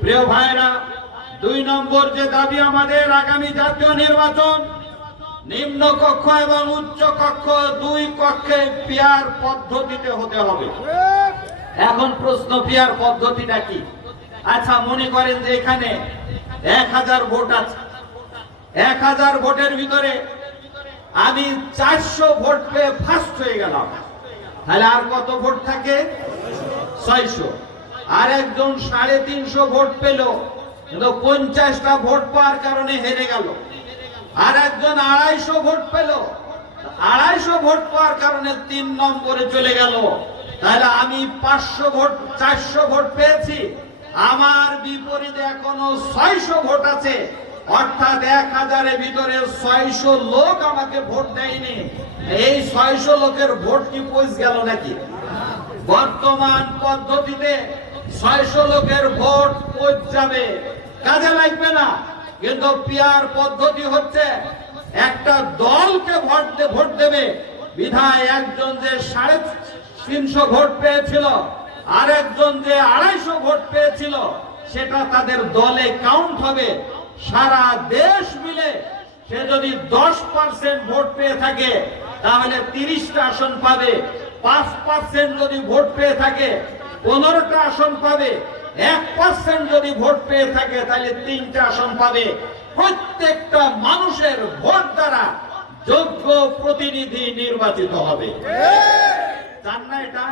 প্রিয় ভাইরা, 2 নম্বর যে দাবি আমাদের, আগামী জাতীয় নির্বাচন নিম্ন কক্ষ এবং উচ্চ কক্ষ 2 কক্ষে পিয়ার পদ্ধতিতে হতে হবে। এখন প্রশ্ন, পিয়ার পদ্ধতিটা কি? আচ্ছা, মনে করেন যে এখানে 1000 ভোট আছে, 1000 ভোটের ভিতরে আমি 400 ভোট পেয়ে ফার্স্ট হয়ে গেলাম, তাহলে আর কত ভোট থাকে? 600। আর একজন 350 ভোট পেল, কিন্তু 50টা ভোট পাওয়ার কারণে হেরে গেল। আর একজন 250 ভোট পেল, 250 ভোট পাওয়ার কারণে 3 নম্বরে চলে গেল। তাহলে আমি 500 ভোট, 400 ভোট পেয়েছি, আমার বিপরীতে এখনো 600 ভোট আছে, অর্থাৎ 1000-এর ভিতরে 600 লোক আমাকে ভোট দেয়নি। এই 600 লোকের ভোট কি পৌঁছে গেল নাকি? বর্তমান পদ্ধতিতে 600 লোকের ভোট পৌঁছে যাবে, কাজে লাগবে না। কিন্তু পিয়ার পদ্ধতি হচ্ছে একটা দলকে ভোট দেবে, বিধায় একজন যে 350 ভোট পেয়েছিল আর একজন যে 250 ভোট পেয়েছিল, সেটা তাদের দলে কাউন্ট হবে। সারা দেশ মিলে সে যদি 10% ভোট পেয়ে থাকে তাহলে 30টা আসন পাবে, 5% যদি ভোট পেয়ে থাকে 15টা আসন পাবে, 1% যদি ভোট পেয়ে থাকে তাহলে 3টা আসন পাবে। প্রত্যেকটা মানুষের ভোট দ্বারা যোগ্য প্রতিনিধি নির্বাচিত হবে। চান না এটা?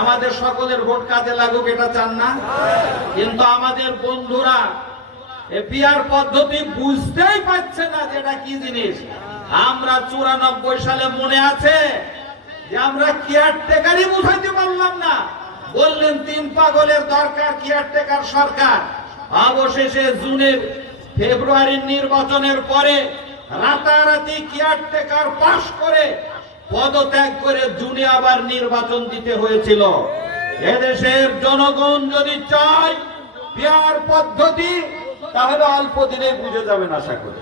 আমাদের সকলের ভোট কাজে লাগুক, এটা চান না? কিন্তু আমাদের বন্ধুরা পিয়ার পদ্ধতি বুঝতেই পারছে না যে এটা কি জিনিস। আমরা 94 সালে মনে আছে যে আমরা কেয়ারটেকারই বুঝাইতে পারলাম না, বললেন 3 পাগলের দরকার কেয়ারটেকার সরকার। অবশেষে ফেব্রুয়ারির নির্বাচনের পরে রাতারাতি কেয়ারটেকার পাশ করে পদত্যাগ করে জুনে আবার নির্বাচন দিতে হয়েছিল। এদেশের জনগণ যদি চায় পিয়ার পদ্ধতি, তাহলে অল্প দিনে বুঝে যাবেন আশা করি।